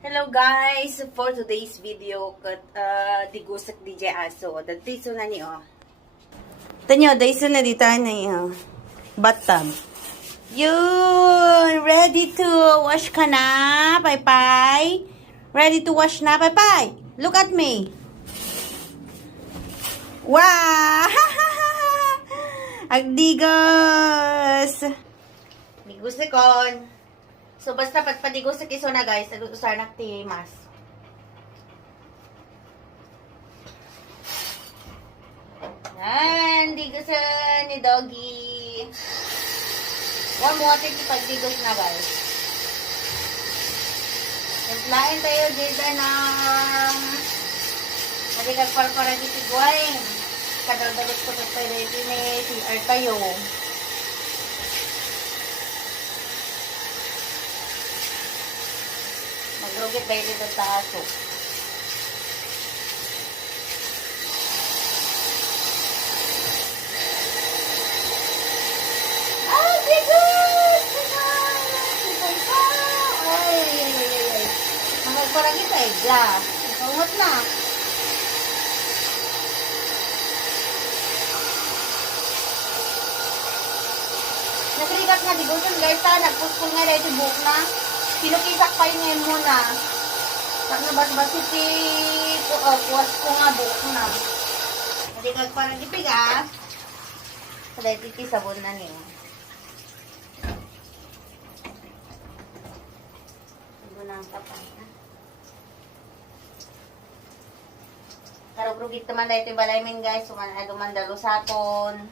Hello guys! For today's video, digusak DJ Aso. Dagtiso na niyo. Tanyo, daiso na dito na niyo. Bathtub. Yun! Ready to wash ka na, Pai? Ready to wash na, Pai? Look at me. Wow! Agdigos! Digos na kon. So, basta padigos sa kiso na guys, nag-usar na timas. Yan, digosan ni Doggy. Warm water pagdigos na guys. Templain tayo dito ng nagigag para di tigwain. Kadaldagot ko sa tayo dito ni CR tayo. Magrugit tayo dito sa aso. Ay, bigot! Ay. Parang kita eh, glass. Ipangot na. Nagrigat nga, digusan guys ha. Nagpuskul nga dahil buhok na. Pinukisak pa yun ngayon muna. Pag nabas-basi si puwas ko nga buhok na. Nagrigat parang ipig ah. So dahil titi sabon na niyo. Sabon na ang kapay ha. Karog-rugit naman dahil ito yung balaymin guys. Dumandalo sa aton.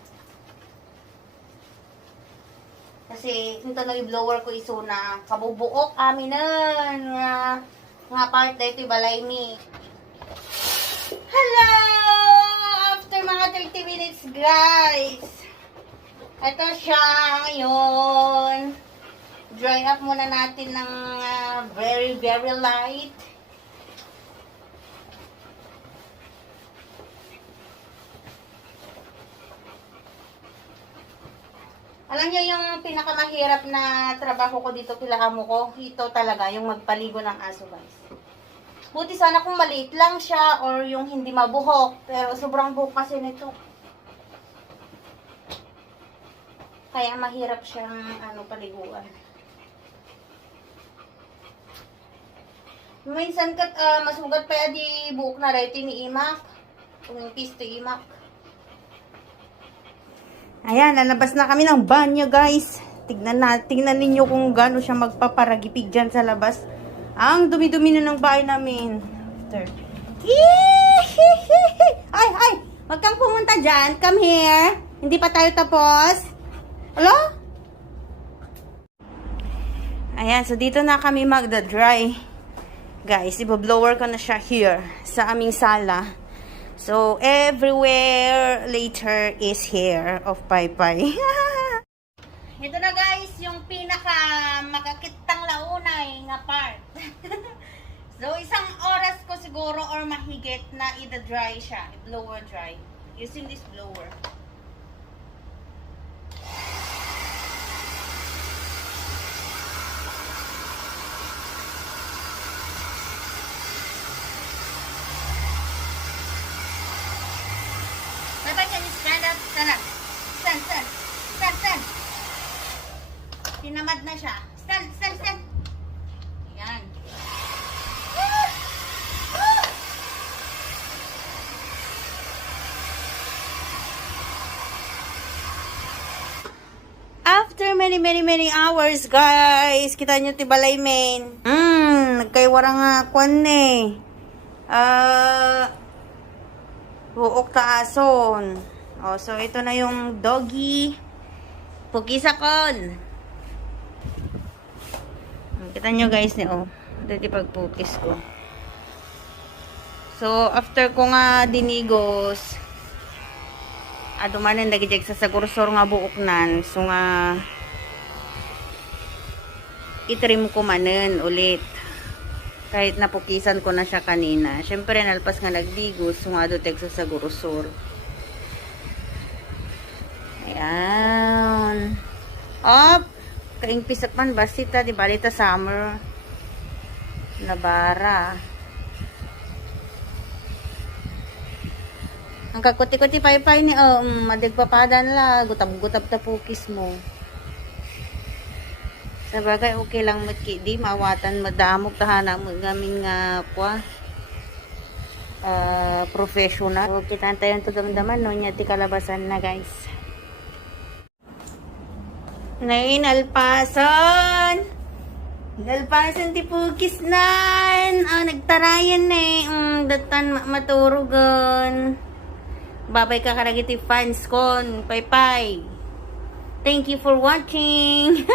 Kasi ito na i-blower ko iso na kabubuok amin nga part dito balay mi. Hello! After mga 30 minutes guys. Ito siya ngayon. Dry up muna natin ng very light. Alam niyo yung pinakamahirap na trabaho ko dito kila amo ko, ito talaga, yung magpaligo ng aso guys. Buti sana kung maliit lang siya or yung hindi mabuhok, pero sobrang buhok kasi nito. Kaya mahirap siyang paliguan. Minsan kat masugat pa di buhok na reti ni Imak, kung pisto Imak. Ayan, lalabas na kami ng banyo, guys. Tignan ninyo kung gaano siya magpaparagipig dyan sa labas. Ang dumi-dumi na ng bahay namin. Ay! Huwag kang pumunta dyan. Come here. Hindi pa tayo tapos. Hello? Ayan, so dito na kami magda-dry. Guys, iba-blower ko na siya here sa aming sala. So, everywhere later is hair of Pai. Ito na guys, yung pinaka makakitang launay nga part. So, isang oras ko siguro or mahigit na i-dry siya. I-blower dry. Using this blower. Stand. Tinamad na siya. Stand. Yan. After many hours, guys, kita nyo tibalay main. Nagkaywara nga kwan eh. Buok taason. So ito na yung Doggy. Pukisakon. Kita nyo guys dito pagpukis ko. So after ko nga dinigos, dumanan nagijag sa sagursor nga buok nan. So nga itrim ko manen ulit. Kahit napukisan ko na siya kanina. Syempre nalpas nga nagdigos, so nga dotek sa sagursor. Ayan. Up. Kaing pisak man basita, di balita summer. nabara. Ang kakuti-kuti pay-pay ni madigpapadan la, gutab-gutab ta pukis mo. Sa bagay, okay lang matki, di mawatan madamog tahana mo gamin nga kwa professional. So, kita tayo to damdaman no, nya ti kalabasan na guys. Nalpasan! Nalpasan ti pukis nan! Nagtarayan na datan maturugan. Babay ka karagiti fans kon. Pay-pay. Thank you for watching.